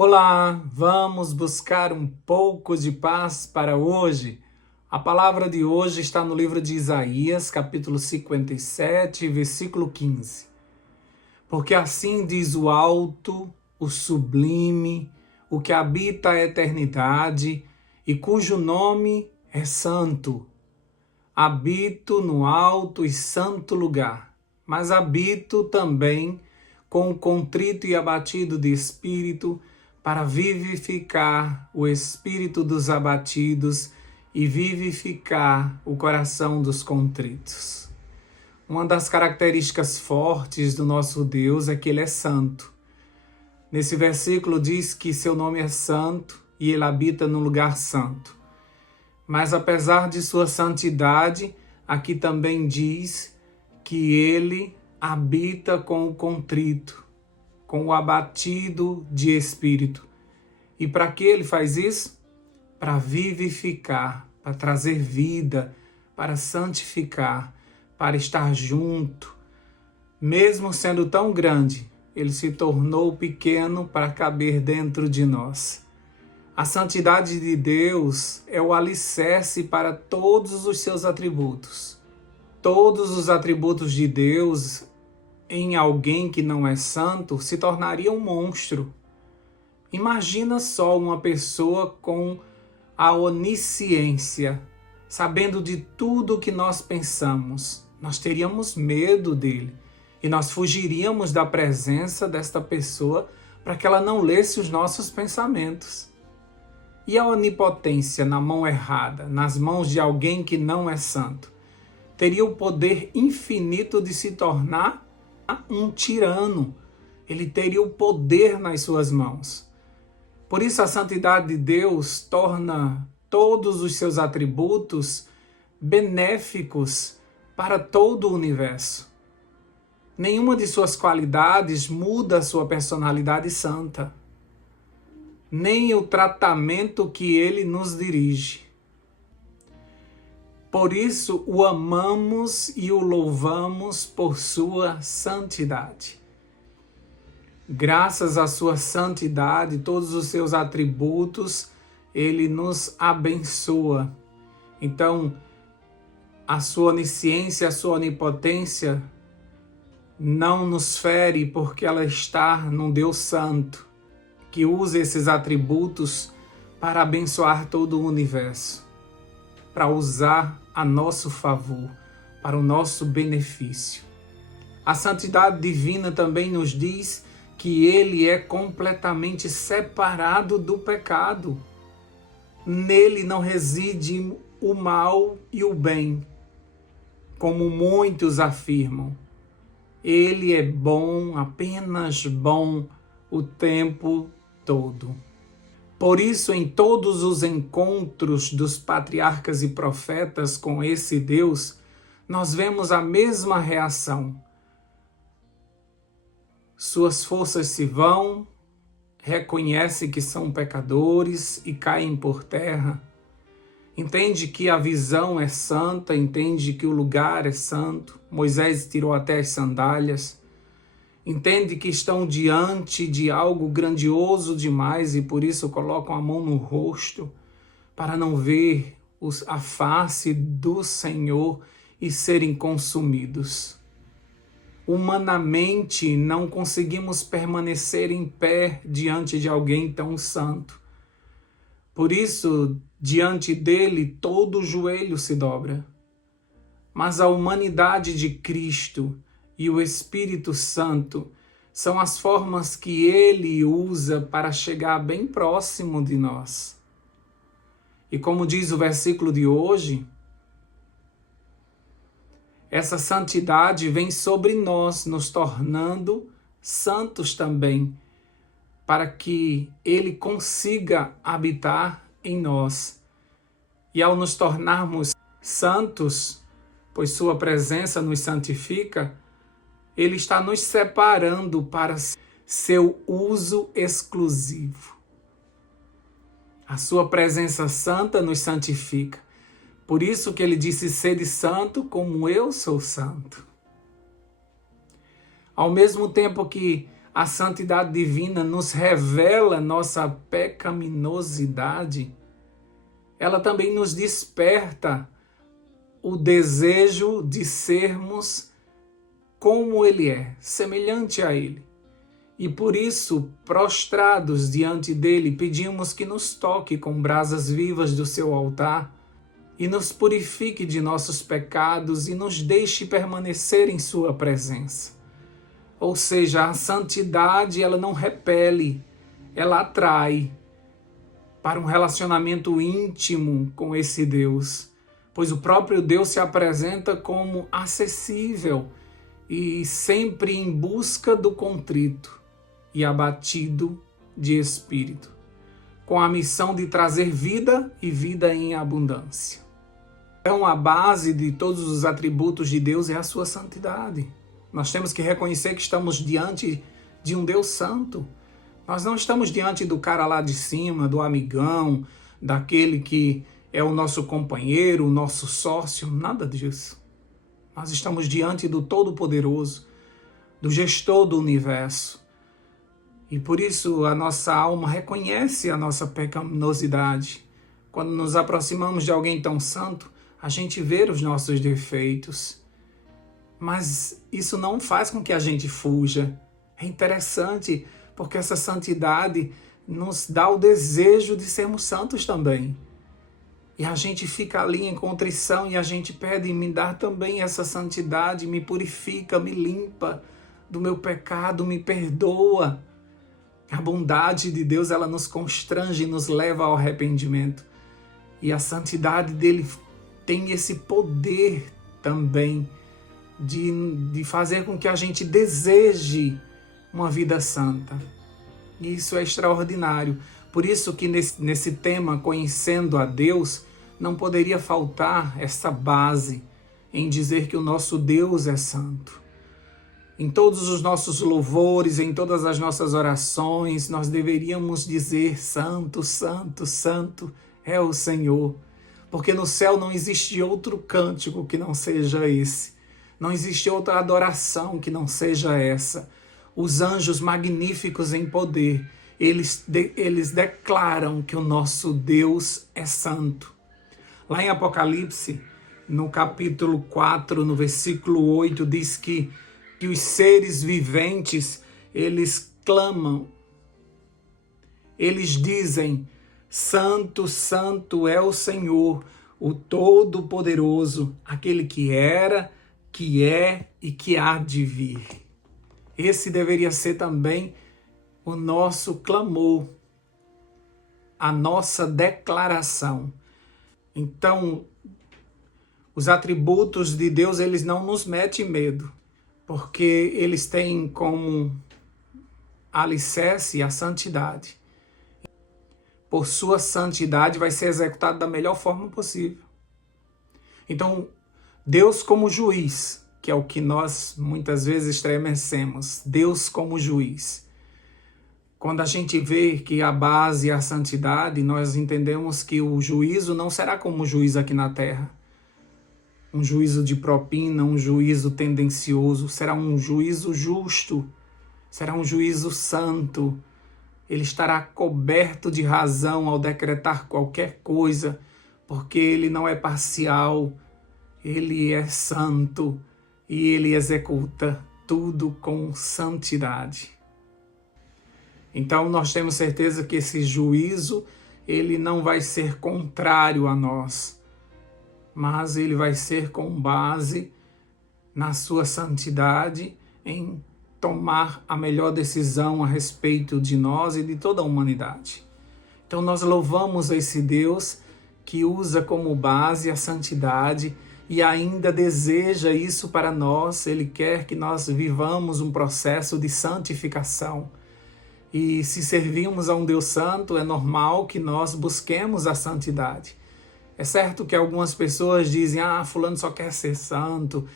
Olá, vamos buscar um pouco de paz para hoje. A palavra de hoje está no livro de Isaías, capítulo 57, versículo 15. Porque assim diz o alto, o sublime, o que habita a eternidade e cujo nome é santo. Habito no alto e santo lugar, mas habito também com o contrito e abatido de espírito, para vivificar o espírito dos abatidos e vivificar o coração dos contritos. Uma das características fortes do nosso Deus é que Ele é santo. Nesse versículo diz que seu nome é santo e Ele habita no lugar santo. Mas apesar de sua santidade, aqui também diz que Ele habita com o contrito, com o abatido de espírito. E para que Ele faz isso? Para vivificar, para trazer vida, para santificar, para estar junto. Mesmo sendo tão grande, Ele se tornou pequeno para caber dentro de nós. A santidade de Deus é o alicerce para todos os seus atributos. Todos os atributos de Deus em alguém que não é santo se tornaria um monstro. Imagina só uma pessoa com a onisciência, sabendo de tudo o que nós pensamos. Nós teríamos medo dele e nós fugiríamos da presença desta pessoa para que ela não lesse os nossos pensamentos. E a onipotência na mão errada, nas mãos de alguém que não é santo, teria o poder infinito de se tornar um tirano. Ele teria o poder nas suas mãos. Por isso a santidade de Deus torna todos os seus atributos benéficos para todo o universo. Nenhuma de suas qualidades muda a sua personalidade santa, nem o tratamento que ele nos dirige. Por isso o amamos e o louvamos por sua santidade. Graças à sua santidade, todos os seus atributos, ele nos abençoa. Então, a sua onisciência, a sua onipotência não nos fere porque ela está num Deus santo, que usa esses atributos para abençoar todo o universo, para usar a nosso favor, para o nosso benefício. A santidade divina também nos diz que Ele é completamente separado do pecado. Nele não reside o mal e o bem, como muitos afirmam. Ele é bom, apenas bom, o tempo todo. Por isso, em todos os encontros dos patriarcas e profetas com esse Deus, nós vemos a mesma reação. Suas forças se vão, reconhece que são pecadores e caem por terra. Entende que a visão é santa, entende que o lugar é santo. Moisés tirou até as sandálias. Entende que estão diante de algo grandioso demais e por isso colocam a mão no rosto para não ver a face do Senhor e serem consumidos. Humanamente não conseguimos permanecer em pé diante de alguém tão santo. Por isso, diante dele, todo joelho se dobra. Mas a humanidade de Cristo e o Espírito Santo são as formas que Ele usa para chegar bem próximo de nós. E como diz o versículo de hoje, essa santidade vem sobre nós, nos tornando santos também, para que Ele consiga habitar em nós. E ao nos tornarmos santos, pois Sua presença nos santifica, Ele está nos separando para seu uso exclusivo. A sua presença santa nos santifica. Por isso que ele disse, sede santo como eu sou santo. Ao mesmo tempo que a santidade divina nos revela nossa pecaminosidade, ela também nos desperta o desejo de sermos como Ele é, semelhante a Ele. E por isso, prostrados diante dele, pedimos que nos toque com brasas vivas do seu altar e nos purifique de nossos pecados e nos deixe permanecer em sua presença. Ou seja, a santidade, ela não repele, ela atrai para um relacionamento íntimo com esse Deus, pois o próprio Deus se apresenta como acessível e sempre em busca do contrito e abatido de espírito, com a missão de trazer vida e vida em abundância. Então, a base de todos os atributos de Deus é a sua santidade. Nós temos que reconhecer que estamos diante de um Deus santo. Nós não estamos diante do cara lá de cima, do amigão, daquele que é o nosso companheiro, o nosso sócio, nada disso. Nós estamos diante do Todo-Poderoso, do gestor do universo. E por isso a nossa alma reconhece a nossa pecaminosidade. Quando nos aproximamos de alguém tão santo, a gente vê os nossos defeitos. Mas isso não faz com que a gente fuja. É interessante porque essa santidade nos dá o desejo de sermos santos também. E a gente fica ali em contrição e a gente pede, me dá também essa santidade, me purifica, me limpa do meu pecado, me perdoa. A bondade de Deus, ela nos constrange e nos leva ao arrependimento. E a santidade dele tem esse poder também de fazer com que a gente deseje uma vida santa. E isso é extraordinário. Por isso que nesse tema, conhecendo a Deus, não poderia faltar essa base em dizer que o nosso Deus é santo. Em todos os nossos louvores, em todas as nossas orações, nós deveríamos dizer: Santo, Santo, Santo é o Senhor. Porque no céu não existe outro cântico que não seja esse. Não existe outra adoração que não seja essa. Os anjos magníficos em poder, eles declaram que o nosso Deus é santo. Lá em Apocalipse, no capítulo 4, no versículo 8, diz que os seres viventes, eles clamam, eles dizem: Santo, Santo é o Senhor, o Todo-Poderoso, aquele que era, que é e que há de vir. Esse deveria ser também o nosso clamor, a nossa declaração. Então, os atributos de Deus, eles não nos metem medo, porque eles têm como alicerce a santidade. Por sua santidade vai ser executado da melhor forma possível. Então, Deus como juiz, que é o que nós muitas vezes estremecemos, Deus como juiz. Quando a gente vê que a base é a santidade, nós entendemos que o juízo não será como o juízo aqui na terra. Um juízo de propina, um juízo tendencioso, será um juízo justo, será um juízo santo. Ele estará coberto de razão ao decretar qualquer coisa, porque ele não é parcial, ele é santo e ele executa tudo com santidade. Então nós temos certeza que esse juízo, ele não vai ser contrário a nós, mas ele vai ser com base na sua santidade, em tomar a melhor decisão a respeito de nós e de toda a humanidade. Então nós louvamos esse Deus que usa como base a santidade e ainda deseja isso para nós. Ele quer que nós vivamos um processo de santificação. E se servimos a um Deus santo, é normal que nós busquemos a santidade. É certo que algumas pessoas dizem: fulano só quer ser santo,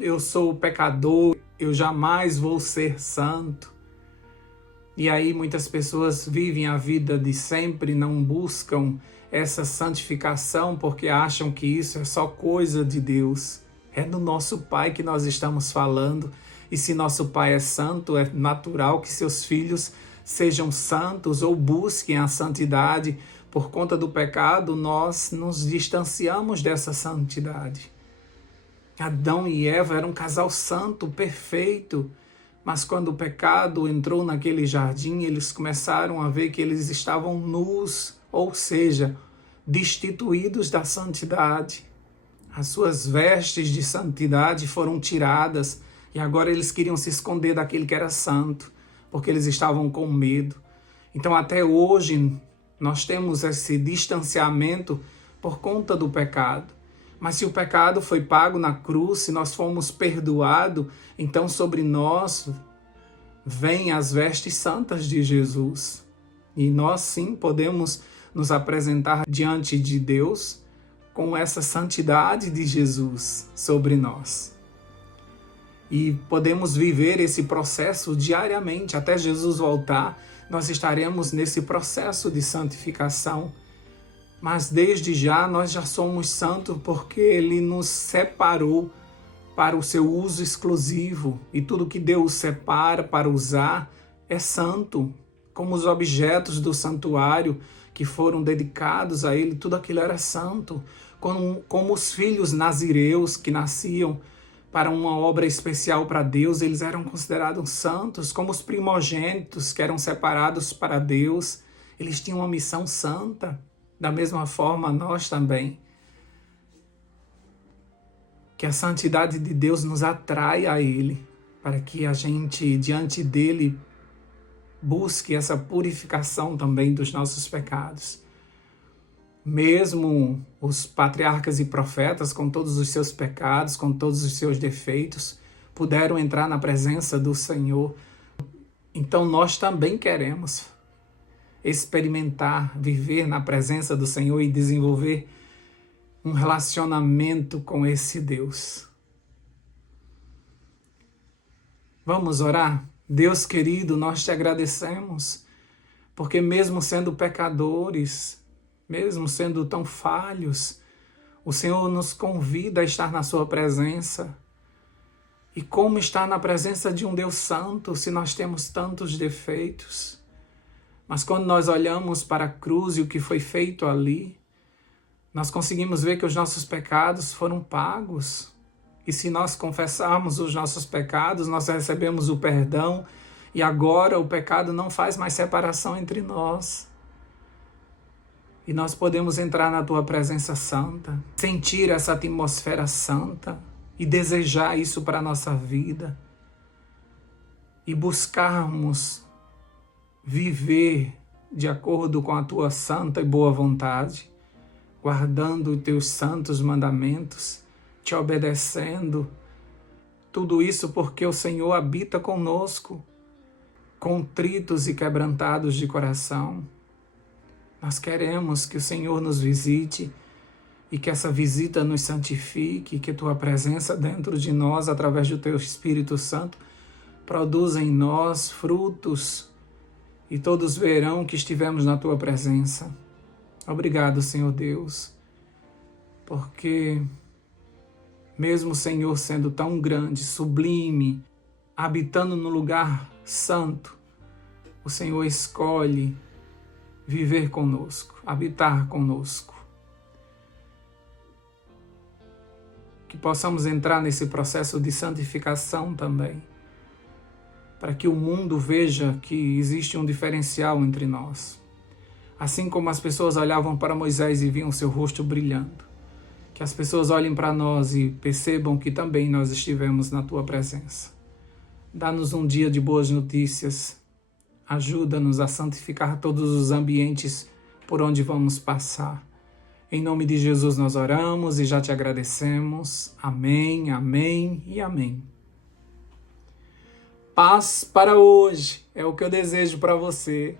eu sou pecador, eu jamais vou ser santo. E aí muitas pessoas vivem a vida de sempre, não buscam essa santificação porque acham que isso é só coisa de Deus. É do nosso Pai que nós estamos falando, E se nosso Pai é santo, é natural que seus filhos sejam santos ou busquem a santidade. Por conta do pecado, nós nos distanciamos dessa santidade. Adão e Eva eram um casal santo, perfeito, mas quando o pecado entrou naquele jardim, eles começaram a ver que eles estavam nus, ou seja, destituídos da santidade. As suas vestes de santidade foram tiradas e agora eles queriam se esconder daquele que era santo, porque eles estavam com medo. Então até hoje nós temos esse distanciamento por conta do pecado. Mas se o pecado foi pago na cruz, se nós fomos perdoados, então sobre nós vêm as vestes santas de Jesus. E nós sim podemos nos apresentar diante de Deus com essa santidade de Jesus sobre nós. E podemos viver esse processo diariamente, até Jesus voltar, nós estaremos nesse processo de santificação. Mas desde já nós já somos santos porque Ele nos separou para o seu uso exclusivo. E tudo que Deus separa para usar é santo. Como os objetos do santuário que foram dedicados a Ele, tudo aquilo era santo. Como os filhos nazireus que nasciam para uma obra especial para Deus, eles eram considerados santos. Como os primogênitos que eram separados para Deus, eles tinham uma missão santa. Da mesma forma, nós também. Que a santidade de Deus nos atrai a Ele, para que a gente, diante dEle, busque essa purificação também dos nossos pecados. Mesmo os patriarcas e profetas, com todos os seus pecados, com todos os seus defeitos, puderam entrar na presença do Senhor. Então nós também queremos experimentar, viver na presença do Senhor e desenvolver um relacionamento com esse Deus. Vamos orar? Deus querido, nós te agradecemos, porque mesmo sendo pecadores, mesmo sendo tão falhos, o Senhor nos convida a estar na sua presença. E como estar na presença de um Deus santo se nós temos tantos defeitos? Mas quando nós olhamos para a cruz e o que foi feito ali, nós conseguimos ver que os nossos pecados foram pagos. E se nós confessarmos os nossos pecados, nós recebemos o perdão e agora o pecado não faz mais separação entre nós. E nós podemos entrar na tua presença santa, sentir essa atmosfera santa e desejar isso para a nossa vida. E buscarmos viver de acordo com a tua santa e boa vontade, guardando os teus santos mandamentos, te obedecendo. Tudo isso porque o Senhor habita conosco, contritos e quebrantados de coração. Nós queremos que o Senhor nos visite e que essa visita nos santifique, que tua presença dentro de nós, através do teu Espírito Santo, produza em nós frutos e todos verão que estivemos na tua presença. Obrigado, Senhor Deus, porque mesmo o Senhor sendo tão grande, sublime, habitando no lugar santo, o Senhor escolhe viver conosco, habitar conosco. Que possamos entrar nesse processo de santificação também, para que o mundo veja que existe um diferencial entre nós. Assim como as pessoas olhavam para Moisés e viam seu rosto brilhando, que as pessoas olhem para nós e percebam que também nós estivemos na tua presença. Dá-nos um dia de boas notícias, ajuda-nos a santificar todos os ambientes por onde vamos passar. Em nome de Jesus nós oramos e já te agradecemos. Amém, amém e amém. Paz para hoje é o que eu desejo para você.